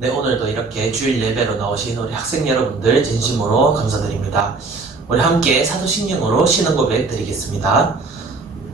네, 오늘도 이렇게 주일 예배로 나오신 우리 학생 여러분들 진심으로 감사드립니다. 우리 함께 사도신경으로 신앙 고백 드리겠습니다.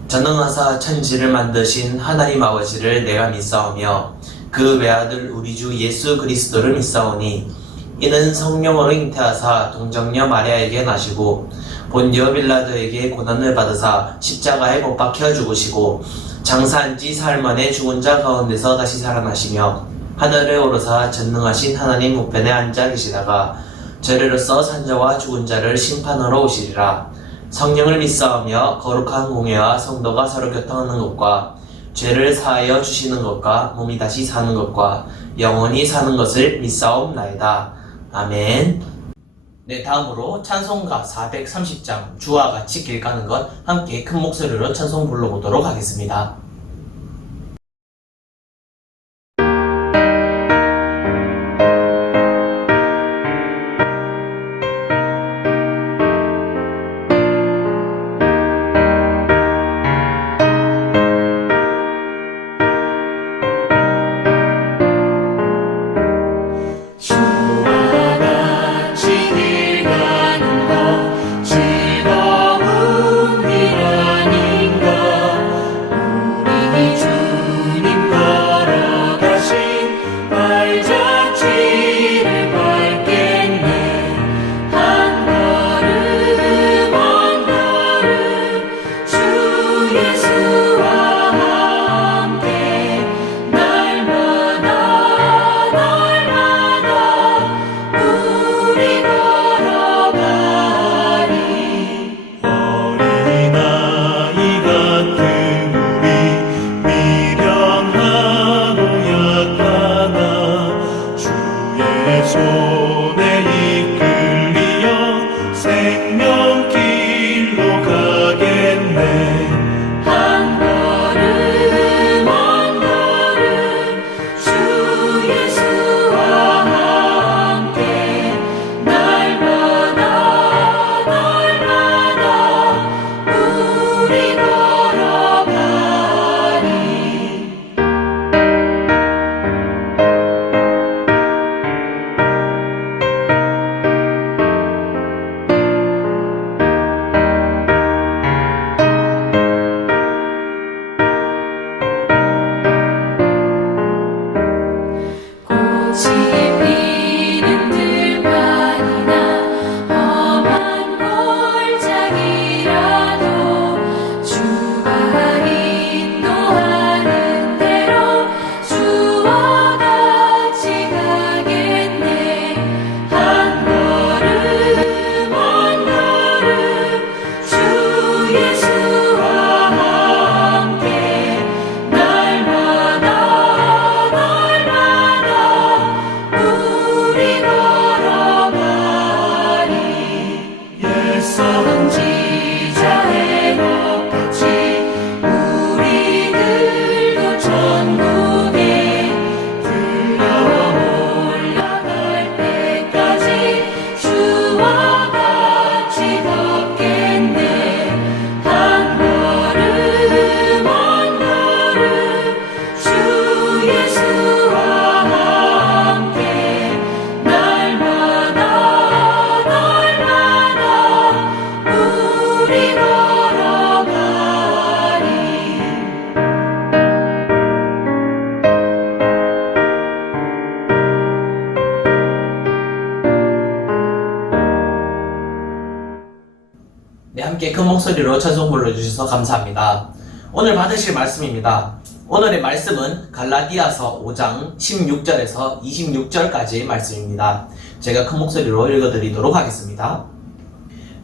전능하사 천지를 만드신 하나님 아버지를 내가 믿사오며 그 외아들 우리 주 예수 그리스도를 믿사오니 이는 성령으로 잉태하사 동정녀 마리아에게 나시고 본디오 빌라도에게 고난을 받으사 십자가에 못 박혀 죽으시고 장사한 지 사흘 만에 죽은 자 가운데서 다시 살아나시며 하늘에 오르사 전능하신 하나님 우편에 앉아 계시다가 죄례로서 산자와 죽은 자를 심판하러 오시리라. 성령을 믿사오며 거룩한 공예와 성도가 서로 교통하는 것과 죄를 사하여 주시는 것과 몸이 다시 사는 것과 영원히 사는 것을 믿사옵나이다. 아멘. 네, 다음으로 찬송가 430장 주와 같이 길 가는 것 함께 큰 목소리로 찬송 불러보도록 하겠습니다. 네, 함께 큰 목소리로 찬송 불러주셔서 감사합니다. 오늘 받으실 말씀입니다. 오늘의 말씀은 갈라디아서 5장 16절에서 26절까지의 말씀입니다. 제가 큰 목소리로 읽어드리도록 하겠습니다.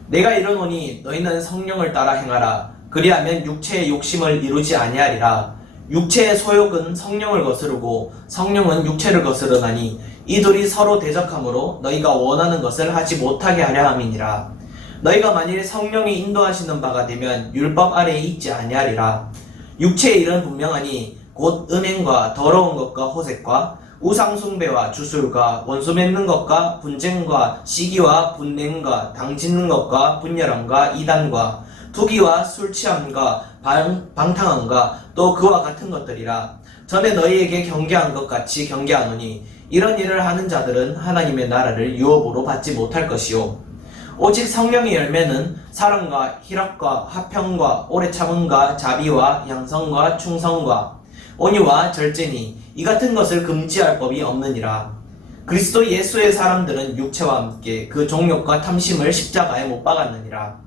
내가 이르노니 너희는 성령을 따라 행하라. 그리하면 육체의 욕심을 이루지 아니하리라. 육체의 소욕은 성령을 거스르고 성령은 육체를 거스르나니 이둘이 서로 대적하므로 너희가 원하는 것을 하지 못하게 하려 함이니라. 너희가 만일 성령이 인도하시는 바가 되면 율법 아래에 있지 아니하리라. 육체의 일은 분명하니 곧 음행과 더러운 것과 호색과 우상숭배와 주술과 원수 맺는 것과 분쟁과 시기와 분냄과 당짓는 것과 분열함과 이단과 투기와 술취함과 방탕함과 또 그와 같은 것들이라. 전에 너희에게 경계한 것 같이 경계하노니 이런 일을 하는 자들은 하나님의 나라를 유업으로 받지 못할 것이요 오직 성령의 열매는 사랑과 희락과 화평과 오래 참음과 자비와 양성과 충성과 온유와 절제니 이 같은 것을 금지할 법이 없느니라. 그리스도 예수의 사람들은 육체와 함께 그 정욕과 탐심을 십자가에 못 박았느니라.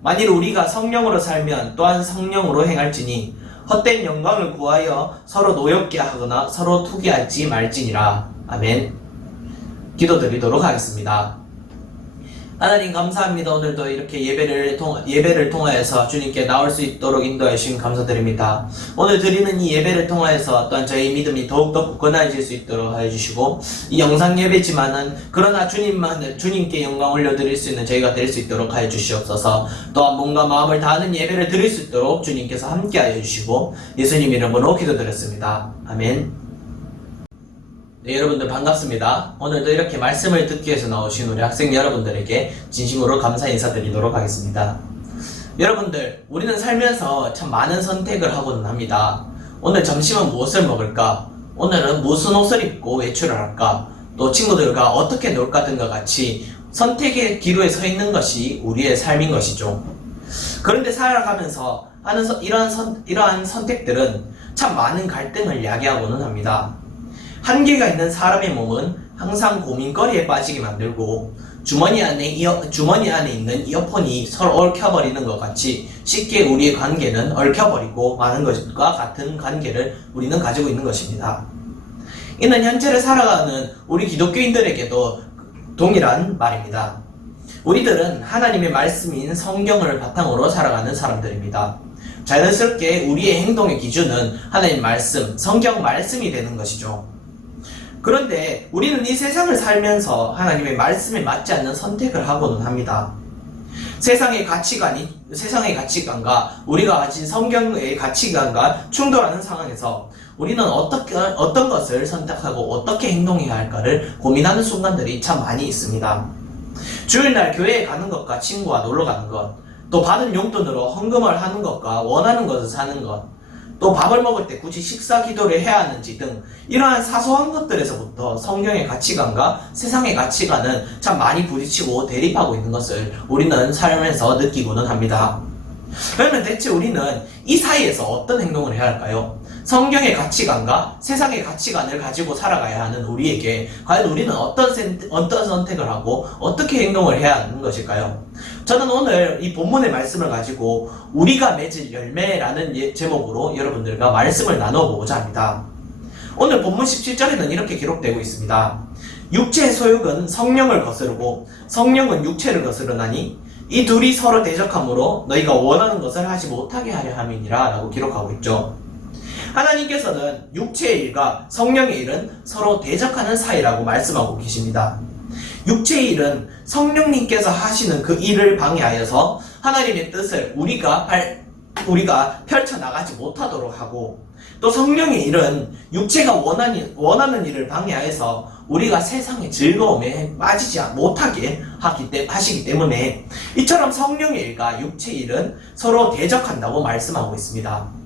만일 우리가 성령으로 살면 또한 성령으로 행할지니 헛된 영광을 구하여 서로 노엽게 하거나 서로 투기하지 말지니라. 아멘. 기도드리도록 하겠습니다. 하나님 감사합니다. 오늘도 이렇게 예배를 통하여서 주님께 나올 수 있도록 인도해 주신 감사드립니다. 오늘 드리는 이 예배를 통하여서 또한 저희 믿음이 더욱더 굳건해질 수 있도록 하여 주시고 이 영상 예배지만은 그러나 주님께 영광 올려드릴 수 있는 저희가 될 수 있도록 하여 주시옵소서. 또한 몸과 마음을 다하는 예배를 드릴 수 있도록 주님께서 함께 하여 주시고 예수님 이름으로 기도드렸습니다. 아멘. 네, 여러분들 반갑습니다. 오늘도 이렇게 말씀을 듣기 위해서 나오신 우리 학생 여러분들에게 진심으로 감사 인사드리도록 하겠습니다. 여러분들, 우리는 살면서 참 많은 선택을 하고는 합니다. 오늘 점심은 무엇을 먹을까? 오늘은 무슨 옷을 입고 외출을 할까? 또 친구들과 어떻게 놀까 등과 같이 선택의 기로에 서 있는 것이 우리의 삶인 것이죠. 그런데 살아가면서 하는 이러한 선택들은 참 많은 갈등을 야기하고는 합니다. 한계가 있는 사람의 몸은 항상 고민거리에 빠지게 만들고 주머니 안에 있는 이어폰이 서로 얽혀버리는 것 같이 쉽게 우리의 관계는 얽혀버리고 많은 것과 같은 관계를 우리는 가지고 있는 것입니다. 이는 현재를 살아가는 우리 기독교인들에게도 동일한 말입니다. 우리들은 하나님의 말씀인 성경을 바탕으로 살아가는 사람들입니다. 자연스럽게 우리의 행동의 기준은 하나님 말씀, 성경 말씀이 되는 것이죠. 그런데 우리는 이 세상을 살면서 하나님의 말씀에 맞지 않는 선택을 하고는 합니다. 세상의 가치관과 우리가 가진 성경의 가치관과 충돌하는 상황에서 우리는 어떤 것을 선택하고 어떻게 행동해야 할까를 고민하는 순간들이 참 많이 있습니다. 주일날 교회에 가는 것과 친구와 놀러 가는 것, 또 받은 용돈으로 헌금을 하는 것과 원하는 것을 사는 것, 또 밥을 먹을 때 굳이 식사 기도를 해야 하는지 등 이러한 사소한 것들에서부터 성경의 가치관과 세상의 가치관은 참 많이 부딪히고 대립하고 있는 것을 우리는 살면서 느끼고는 합니다. 그러면 대체 우리는 이 사이에서 어떤 행동을 해야 할까요? 성경의 가치관과 세상의 가치관을 가지고 살아가야 하는 우리에게 과연 우리는 어떤 선택을 하고 어떻게 행동을 해야 하는 것일까요? 저는 오늘 이 본문의 말씀을 가지고 우리가 맺을 열매라는 제목으로 여러분들과 말씀을 나눠보고자 합니다. 오늘 본문 17절에는 이렇게 기록되고 있습니다. 육체의 소욕은 성령을 거스르고 성령은 육체를 거스르나니 이 둘이 서로 대적하므로 너희가 원하는 것을 하지 못하게 하려 함이니라 라고 기록하고 있죠. 하나님께서는 육체의 일과 성령의 일은 서로 대적하는 사이라고 말씀하고 계십니다. 육체의 일은 성령님께서 하시는 그 일을 방해하여서 하나님의 뜻을 우리가 펼쳐나가지 못하도록 하고, 또 성령의 일은 육체가 원하는 일을 방해하여서 우리가 세상의 즐거움에 빠지지 못하게 하시기 때문에 이처럼 성령의 일과 육체의 일은 서로 대적한다고 말씀하고 있습니다.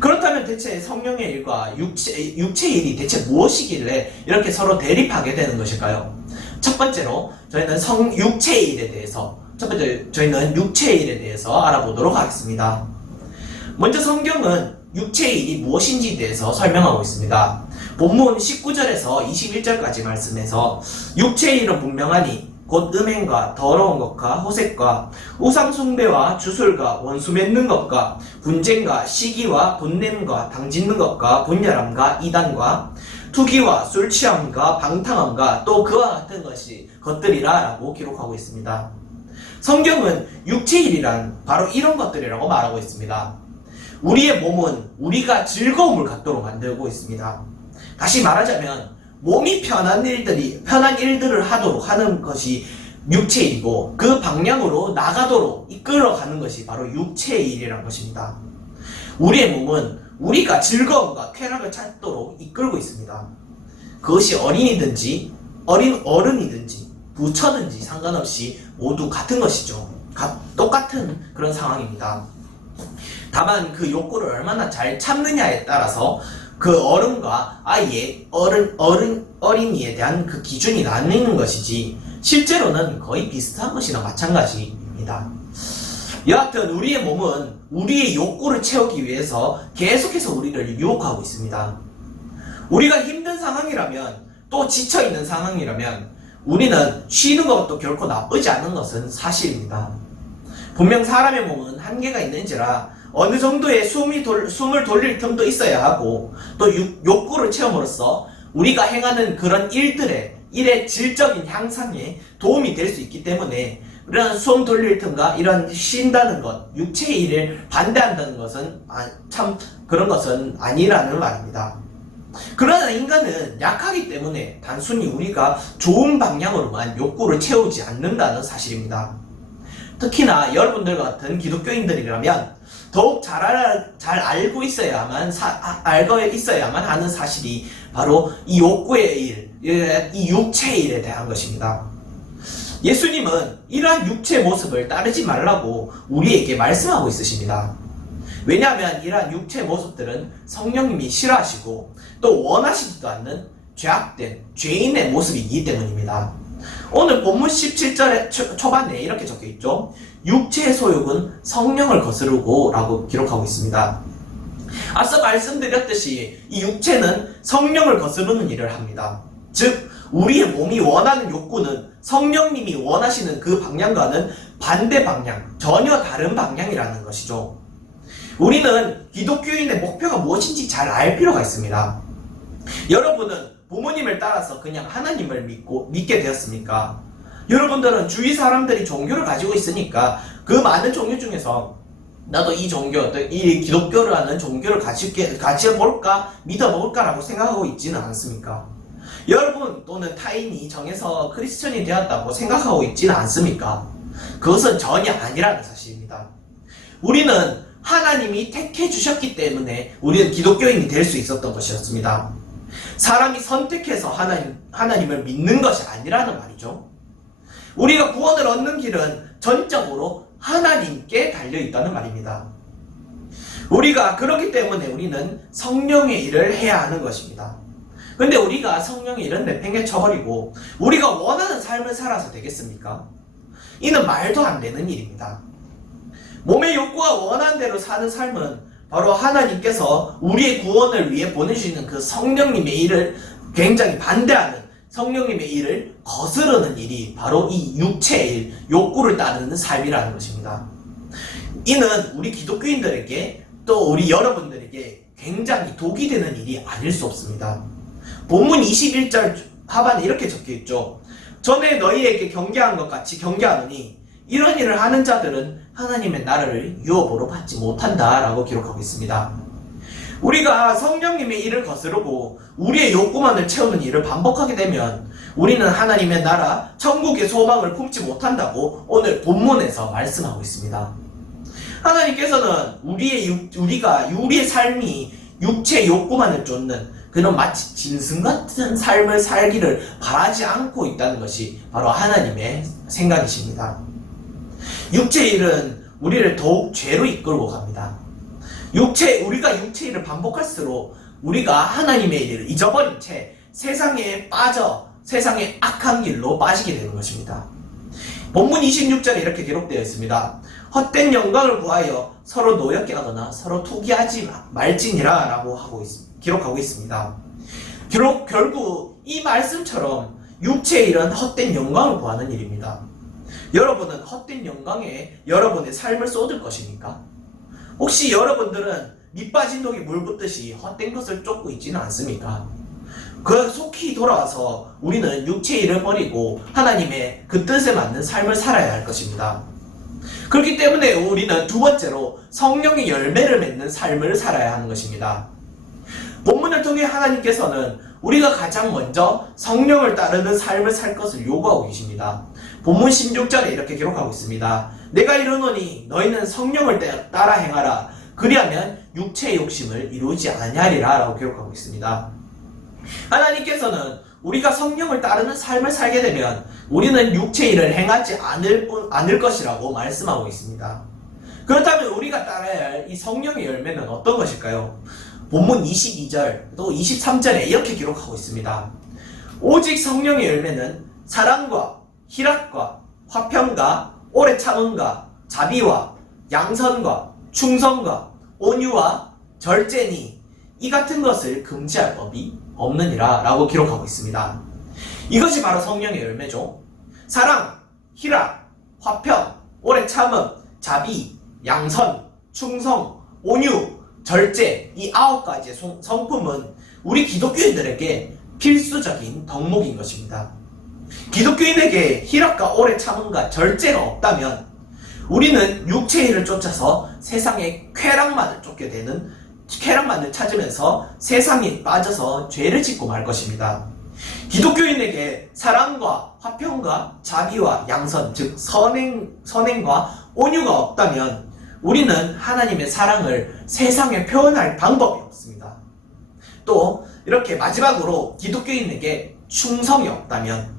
그렇다면 대체 성령의 일과 육체의 일이 대체 무엇이길래 이렇게 서로 대립하게 되는 것일까요? 첫 번째로 저희는 육체의 일에 대해서 알아보도록 하겠습니다. 먼저 성경은 육체의 일이 무엇인지에 대해서 설명하고 있습니다. 본문 19절에서 21절까지 말씀에서 육체의 일은 분명하니 곧 음행과 더러운 것과 호색과 우상숭배와 주술과 원수 맺는 것과 분쟁과 시기와 돈냄과 당짓는 것과 분열함과 이단과 투기와 술취함과 방탕함과 또 그와 같은 것들이라 라고 기록하고 있습니다. 성경은 육체일이란 바로 이런 것들이라고 말하고 있습니다. 우리의 몸은 우리가 즐거움을 갖도록 만들고 있습니다. 다시 말하자면 몸이 편한 일들을 하도록 하는 것이 육체일이고 그 방향으로 나가도록 이끌어가는 것이 바로 육체의 일이라는 것입니다. 우리의 몸은 우리가 즐거움과 쾌락을 찾도록 이끌고 있습니다. 그것이 어린이든지 어른이든지 부처든지 상관없이 모두 같은 것이죠. 똑같은 그런 상황입니다. 다만 그 욕구를 얼마나 잘 참느냐에 따라서 그 어른과 아이의 어린이에 대한 그 기준이 나뉘는 것이지 실제로는 거의 비슷한 것이나 마찬가지입니다. 여하튼 우리의 몸은 우리의 욕구를 채우기 위해서 계속해서 우리를 유혹하고 있습니다. 우리가 힘든 상황이라면 또 지쳐있는 상황이라면 우리는 쉬는 것도 결코 나쁘지 않은 것은 사실입니다. 분명 사람의 몸은 한계가 있는지라 어느 정도의 숨을 돌릴 틈도 있어야 하고 또 욕구를 채움으로써 우리가 행하는 그런 일의 질적인 향상에 도움이 될 수 있기 때문에 이런 숨 돌릴 틈과 이런 쉰다는 것, 육체의 일을 반대한다는 것은 참 그런 것은 아니라는 말입니다. 그러나 인간은 약하기 때문에 단순히 우리가 좋은 방향으로만 욕구를 채우지 않는다는 사실입니다. 특히나 여러분들 같은 기독교인들이라면 더욱 잘 알고 있어야만 하는 사실이 바로 이 욕구의 일, 이 육체의 일에 대한 것입니다. 예수님은 이러한 육체의 모습을 따르지 말라고 우리에게 말씀하고 있으십니다. 왜냐하면 이러한 육체의 모습들은 성령님이 싫어하시고 또 원하시지도 않는 죄악된 죄인의 모습이기 때문입니다. 오늘 본문 17절의 초반에 이렇게 적혀있죠. 육체의 소욕은 성령을 거스르고 라고 기록하고 있습니다. 앞서 말씀드렸듯이 이 육체는 성령을 거스르는 일을 합니다. 즉 우리의 몸이 원하는 욕구는 성령님이 원하시는 그 방향과는 반대 방향, 전혀 다른 방향이라는 것이죠. 우리는 기독교인의 목표가 무엇인지 잘 알 필요가 있습니다. 여러분은 부모님을 따라서 그냥 하나님을 믿게 되었습니까? 여러분들은 주위 사람들이 종교를 가지고 있으니까 그 많은 종교 중에서 나도 이 종교, 이 기독교라는 종교를 가져볼까, 믿어볼까라고 생각하고 있지는 않습니까? 여러분 또는 타인이 정해서 크리스천이 되었다고 생각하고 있지는 않습니까? 그것은 전혀 아니라는 사실입니다. 우리는 하나님이 택해 주셨기 때문에 우리는 기독교인이 될 수 있었던 것이었습니다. 사람이 선택해서 하나님을 믿는 것이 아니라는 말이죠. 우리가 구원을 얻는 길은 전적으로 하나님께 달려있다는 말입니다. 우리가 그렇기 때문에 우리는 성령의 일을 해야 하는 것입니다. 근데 우리가 성령의 일은 내팽개쳐버리고 우리가 원하는 삶을 살아서 되겠습니까? 이는 말도 안 되는 일입니다. 몸의 욕구가 원하는 대로 사는 삶은 바로 하나님께서 우리의 구원을 위해 보내주시는 그 성령님의 일을 굉장히 반대하는, 성령님의 일을 거스르는 일이 바로 이 육체의 일, 욕구를 따르는 삶이라는 것입니다. 이는 우리 기독교인들에게 또 우리 여러분들에게 굉장히 독이 되는 일이 아닐 수 없습니다. 본문 21절 하반에 이렇게 적혀있죠. 전에 너희에게 경계한 것 같이 경계하노니 이런 일을 하는 자들은 하나님의 나라를 유업으로 받지 못한다 라고 기록하고 있습니다. 우리가 성령님의 일을 거스르고 우리의 욕구만을 채우는 일을 반복하게 되면 우리는 하나님의 나라, 천국의 소망을 품지 못한다고 오늘 본문에서 말씀하고 있습니다. 하나님께서는 우리의 삶이 육체의 욕구만을 쫓는 그런 마치 짐승 같은 삶을 살기를 바라지 않고 있다는 것이 바로 하나님의 생각이십니다. 육체의 일은 우리를 더욱 죄로 이끌고 갑니다. 우리가 육체의 일을 반복할수록 우리가 하나님의 일을 잊어버린 채 세상의 악한 길로 빠지게 되는 것입니다. 본문 26절에 이렇게 기록되어 있습니다. 헛된 영광을 구하여 서로 노엽게 하거나 서로 투기하지 말지니라 라고 기록하고 있습니다. 결국 이 말씀처럼 육체의 일은 헛된 영광을 구하는 일입니다. 여러분은 헛된 영광에 여러분의 삶을 쏟을 것입니까? 혹시 여러분들은 밑빠진 독에 물 붓듯이 헛된 것을 쫓고 있지는 않습니까? 그 속히 돌아와서 우리는 육체의 일을 버리고 하나님의 그 뜻에 맞는 삶을 살아야 할 것입니다. 그렇기 때문에 우리는 두 번째로 성령의 열매를 맺는 삶을 살아야 하는 것입니다. 본문을 통해 하나님께서는 우리가 가장 먼저 성령을 따르는 삶을 살 것을 요구하고 계십니다. 본문 16절에 이렇게 기록하고 있습니다. 내가 이르노니 너희는 성령을 따라 행하라. 그리하면 육체의 욕심을 이루지 아니하리라 라고 기록하고 있습니다. 하나님께서는 우리가 성령을 따르는 삶을 살게 되면 우리는 육체의 일을 행하지 않을 것이라고 말씀하고 있습니다. 그렇다면 우리가 따라야 할 이 성령의 열매는 어떤 것일까요? 본문 22절 또 23절에 이렇게 기록하고 있습니다. 오직 성령의 열매는 사랑과 희락과 화평과 오래 참음과 자비와 양선과 충성과 온유와 절제니 이 같은 것을 금지할 법이 없느니라 라고 기록하고 있습니다. 이것이 바로 성령의 열매죠. 사랑, 희락, 화평, 오래 참음, 자비, 양선, 충성, 온유, 절제, 이 9가지의 성품은 우리 기독교인들에게 필수적인 덕목인 것입니다. 기독교인에게 희락과 오래 참음과 절제가 없다면 우리는 육체의 일을 쫓아서 세상의 쾌락만을 쫓게 되는, 쾌락만을 찾으면서 세상에 빠져서 죄를 짓고 말 것입니다. 기독교인에게 사랑과 화평과 자비와 양선, 즉 선행과 온유가 없다면 우리는 하나님의 사랑을 세상에 표현할 방법이 없습니다. 또 이렇게 마지막으로 기독교인에게 충성이 없다면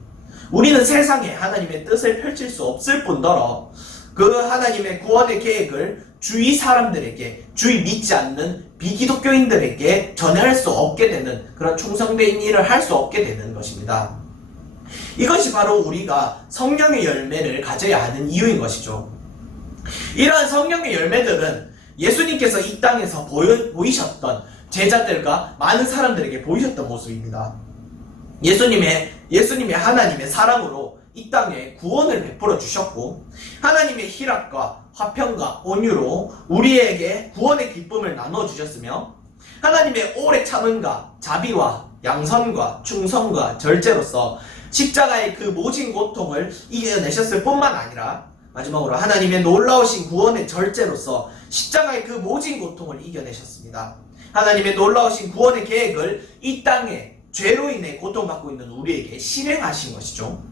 우리는 세상에 하나님의 뜻을 펼칠 수 없을 뿐더러 그 하나님의 구원의 계획을 주위 사람들에게, 주위 믿지 않는 비기독교인들에게 전할 수 없게 되는, 그런 충성된 일을 할 수 없게 되는 것입니다. 이것이 바로 우리가 성령의 열매를 가져야 하는 이유인 것이죠. 이러한 성령의 열매들은 예수님께서 이 땅에서 보이셨던 제자들과 많은 사람들에게 보이셨던 모습입니다. 예수님의 하나님의 사랑으로 이 땅에 구원을 베풀어 주셨고, 하나님의 희락과 화평과 온유로 우리에게 구원의 기쁨을 나눠 주셨으며, 하나님의 오래 참음과 자비와 양선과 충성과 절제로서 십자가의 그 모진 고통을 이겨내셨을 뿐만 아니라, 마지막으로 하나님의 놀라우신 구원의 절제로서 십자가의 그 모진 고통을 이겨내셨습니다. 하나님의 놀라우신 구원의 계획을 이 땅에 죄로 인해 고통받고 있는 우리에게 실행하신 것이죠.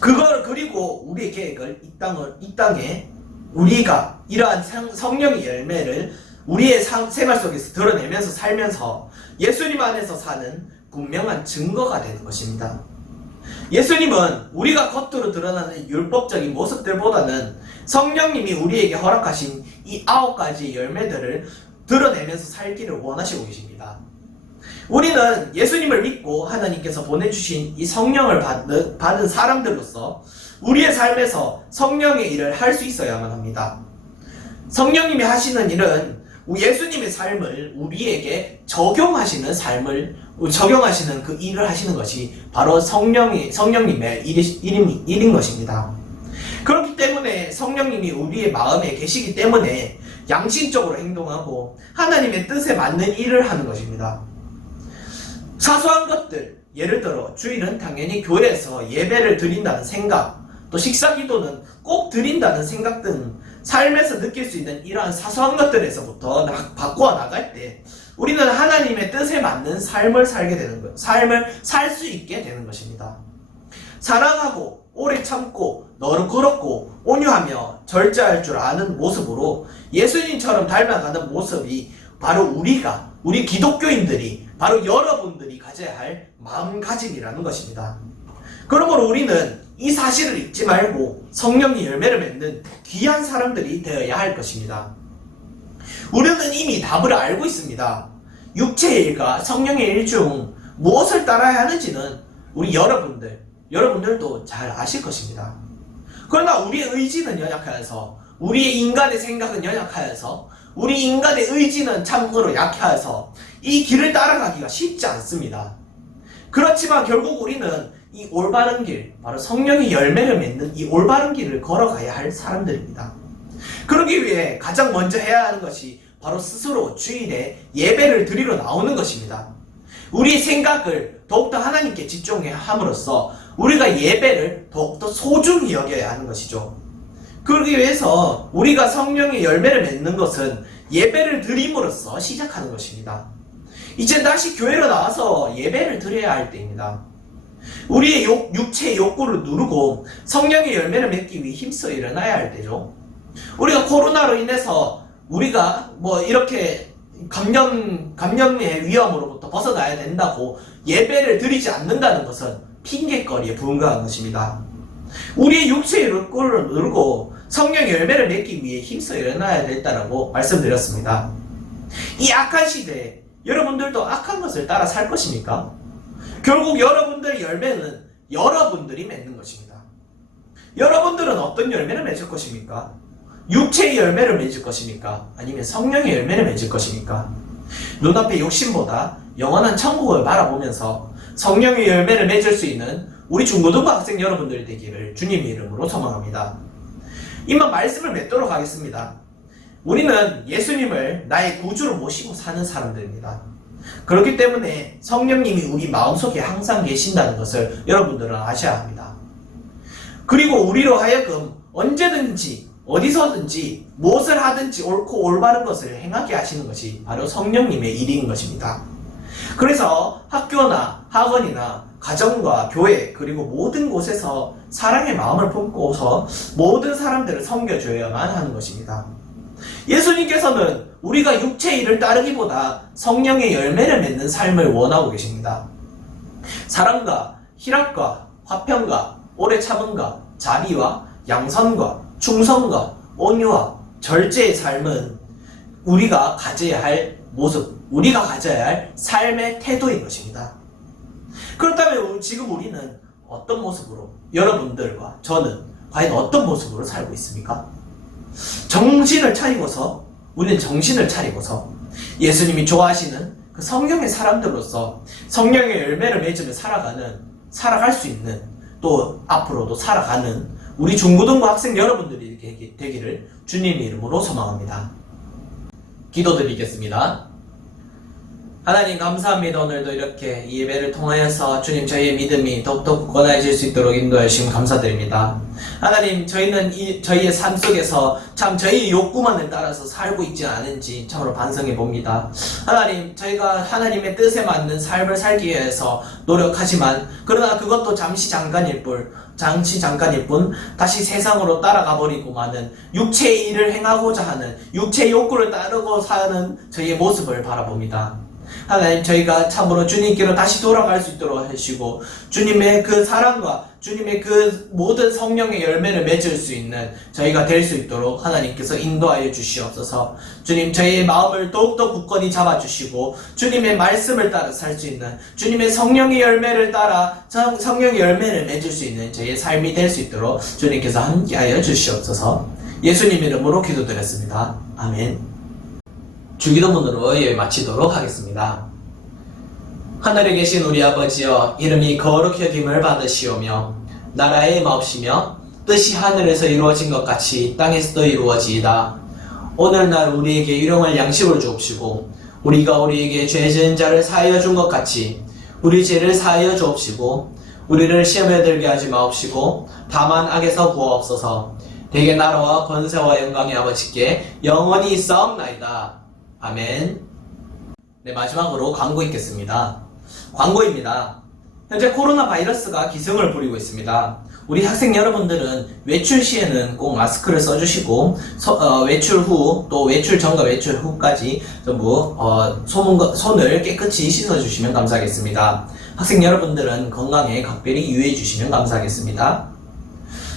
그리고 우리의 계획을 이 땅에 우리가 이러한 성령의 열매를 우리의 생활 속에서 드러내면서 살면서 예수님 안에서 사는 분명한 증거가 되는 것입니다. 예수님은 우리가 겉으로 드러나는 율법적인 모습들보다는 성령님이 우리에게 허락하신 이 9가지 열매들을 드러내면서 살기를 원하시고 계십니다. 우리는 예수님을 믿고 하나님께서 보내주신 이 성령을 받은 사람들로서 우리의 삶에서 성령의 일을 할 수 있어야만 합니다. 성령님이 하시는 일은 예수님의 삶을 우리에게 적용하시는 그 일을 하시는 것이 바로 성령님의 일인 것입니다. 그렇기 때문에 성령님이 우리의 마음에 계시기 때문에 양심적으로 행동하고 하나님의 뜻에 맞는 일을 하는 것입니다. 사소한 것들, 예를 들어 주일은 당연히 교회에서 예배를 드린다는 생각, 또 식사기도는 꼭 드린다는 생각 등 삶에서 느낄 수 있는 이러한 사소한 것들에서부터 바꾸어 나갈 때 우리는 하나님의 뜻에 맞는 삶을 살게 되는 것, 삶을 살 수 있게 되는 것입니다. 사랑하고 오래 참고 너그럽고 온유하며 절제할 줄 아는 모습으로 예수님처럼 닮아가는 모습이 바로 우리 기독교인들이, 바로 여러분들이 가져야 할 마음가짐이라는 것입니다. 그러므로 우리는 이 사실을 잊지 말고 성령의 열매를 맺는 귀한 사람들이 되어야 할 것입니다. 우리는 이미 답을 알고 있습니다. 육체의 일과 성령의 일 중 무엇을 따라야 하는지는 우리 여러분들도 잘 아실 것입니다. 그러나 우리의 의지는 연약하여서, 우리의 인간의 생각은 연약하여서, 우리 인간의 의지는 참으로 약해서 이 길을 따라가기가 쉽지 않습니다. 그렇지만 결국 우리는 이 올바른 길, 바로 성령의 열매를 맺는 이 올바른 길을 걸어가야 할 사람들입니다. 그러기 위해 가장 먼저 해야 하는 것이 바로 스스로 주일에 예배를 드리러 나오는 것입니다. 우리 생각을 더욱더 하나님께 집중해 함으로써 우리가 예배를 더욱더 소중히 여겨야 하는 것이죠. 그러기 위해서 우리가 성령의 열매를 맺는 것은 예배를 드림으로써 시작하는 것입니다. 이제 다시 교회로 나와서 예배를 드려야 할 때입니다. 우리의 육체의 욕구를 누르고 성령의 열매를 맺기 위해 힘써 일어나야 할 때죠. 우리가 코로나로 인해서 우리가 이렇게 감염의 위험으로부터 벗어나야 된다고 예배를 드리지 않는다는 것은 핑계거리에 불과한 것입니다. 우리의 육체의 욕구를 누르고 성령의 열매를 맺기 위해 힘써 일어나야 된다고 말씀드렸습니다. 이 악한 시대에 여러분들도 악한 것을 따라 살 것입니까? 결국 여러분들의 열매는 여러분들이 맺는 것입니다. 여러분들은 어떤 열매를 맺을 것입니까? 육체의 열매를 맺을 것입니까? 아니면 성령의 열매를 맺을 것입니까? 눈앞의 욕심보다 영원한 천국을 바라보면서 성령의 열매를 맺을 수 있는 우리 중고등부 학생 여러분들 되기를 주님의 이름으로 소망합니다. 이만 말씀을 맺도록 하겠습니다. 우리는 예수님을 나의 구주로 모시고 사는 사람들입니다. 그렇기 때문에 성령님이 우리 마음속에 항상 계신다는 것을 여러분들은 아셔야 합니다. 그리고 우리로 하여금 언제든지 어디서든지 무엇을 하든지 옳고 올바른 것을 행하게 하시는 것이 바로 성령님의 일인 것입니다. 그래서 학교나 학원이나 가정과 교회 그리고 모든 곳에서 사랑의 마음을 품고서 모든 사람들을 섬겨줘야만 하는 것입니다. 예수님께서는 우리가 육체의 일을 따르기보다 성령의 열매를 맺는 삶을 원하고 계십니다. 사랑과 희락과 화평과 오래 참음과 자비와 양선과 충성과 온유와 절제의 삶은 우리가 가져야 할 모습, 우리가 가져야 할 삶의 태도인 것입니다. 그렇다면 지금 우리는 어떤 모습으로, 여러분들과 저는 과연 어떤 모습으로 살고 있습니까? 우리는 정신을 차리고서 예수님이 좋아하시는 그 성령의 사람들로서 성령의 열매를 맺으며 살아갈 수 있는, 또 앞으로도 살아가는 우리 중고등부 학생 여러분들이 되기를 주님의 이름으로 소망합니다. 기도드리겠습니다. 하나님 감사합니다. 오늘도 이렇게 이 예배를 통하여서 주님 저희의 믿음이 더욱더 굳건해질 수 있도록 인도해 주시면 감사드립니다. 하나님 저희는 저희의 삶 속에서 참 저희의 욕구만을 따라서 살고 있지 않은지 참으로 반성해 봅니다. 하나님 저희가 하나님의 뜻에 맞는 삶을 살기 위해서 노력하지만 그러나 그것도 잠시 잠깐일 뿐 다시 세상으로 따라가 버리고 마는 육체의 일을 행하고자 하는 육체의 욕구를 따르고 사는 저희의 모습을 바라봅니다. 하나님 저희가 참으로 주님께로 다시 돌아갈 수 있도록 하시고 주님의 그 사랑과 주님의 그 모든 성령의 열매를 맺을 수 있는 저희가 될 수 있도록 하나님께서 인도하여 주시옵소서. 주님 저희의 마음을 더욱더 굳건히 잡아주시고 주님의 말씀을 따라 살 수 있는 주님의 성령의 열매를 따라 성령의 열매를 맺을 수 있는 저희의 삶이 될 수 있도록 주님께서 함께하여 주시옵소서. 예수님 이름으로 기도드렸습니다. 아멘. 주기도문으로 예배 마치도록 하겠습니다. 하늘에 계신 우리 아버지여, 이름이 거룩히 여김을 받으시오며 나라의 마옵시며 뜻이 하늘에서 이루어진 것 같이 땅에서도 이루어지이다. 오늘날 우리에게 일용할 양식을 주옵시고 우리가 우리에게 죄 지은 자를 사하여 준 것 같이 우리 죄를 사하여 주옵시고 우리를 시험에 들게 하지 마옵시고 다만 악에서 구하옵소서. 대개 나라와 권세와 영광의 아버지께 영원히 있사옵나이다. 아멘. 네, 마지막으로 광고 있겠습니다. 광고입니다. 현재 코로나 바이러스가 기승을 부리고 있습니다. 우리 학생 여러분들은 외출 시에는 꼭 마스크를 써주시고 외출 후 또 외출 전과 외출 후까지 전부 손을 깨끗이 씻어주시면 감사하겠습니다. 학생 여러분들은 건강에 각별히 유의해 주시면 감사하겠습니다.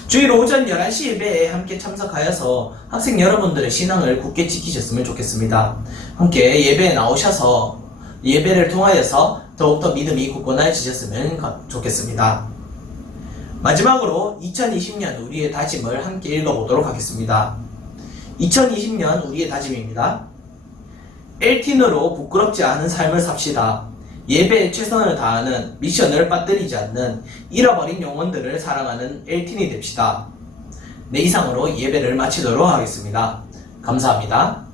주일 오전 11시 예배에 함께 참석하여서 학생 여러분들의 신앙을 굳게 지키셨으면 좋겠습니다. 함께 예배에 나오셔서 예배를 통하여서 더욱더 믿음이 굳건해지셨으면 좋겠습니다. 마지막으로 2020년 우리의 다짐을 함께 읽어보도록 하겠습니다. 2020년 우리의 다짐입니다. 엘틴으로 부끄럽지 않은 삶을 삽시다. 예배에 최선을 다하는, 미션을 빠뜨리지 않는, 잃어버린 영혼들을 사랑하는 엘틴이 됩시다. 네, 이상으로 예배를 마치도록 하겠습니다. 감사합니다.